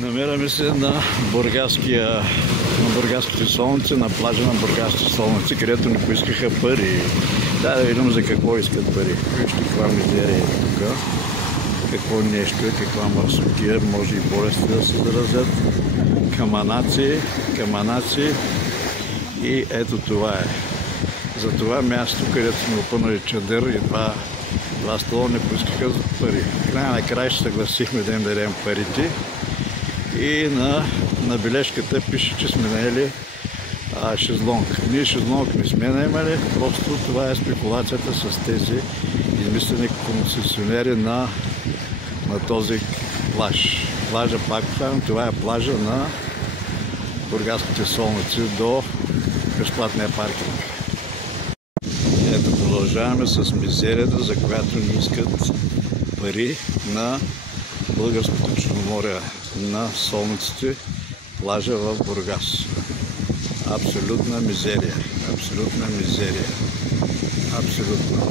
Намираме се на бургаските солници, на плажа на бургаските солници, където ни поискаха пари. Да видим за какво искат пари. Вижте каква мизерия е тук, какво нещо е, каква мърсотия, може и болести да се заразят. Каманаци и ето това е. За това място, където сме опънали чадър и два стола, не поискаха пари. В края на края ще съгласихме да им дадем парите и на бележката пише, че сме наели шезлонг. Ние шезлонг не сме наемали, просто това е спекулацията с тези измислени концесионери на този плаж. Плажа, пак повтарям, това е плажа на бургаските солници до безплатния паркинг. Ето продължаваме с мизерията, за която ни искат пари на Българското Черноморие, на солниците, плажа в Бургас. Абсолютна мизерия. Абсолютна мизерия. Абсолютна.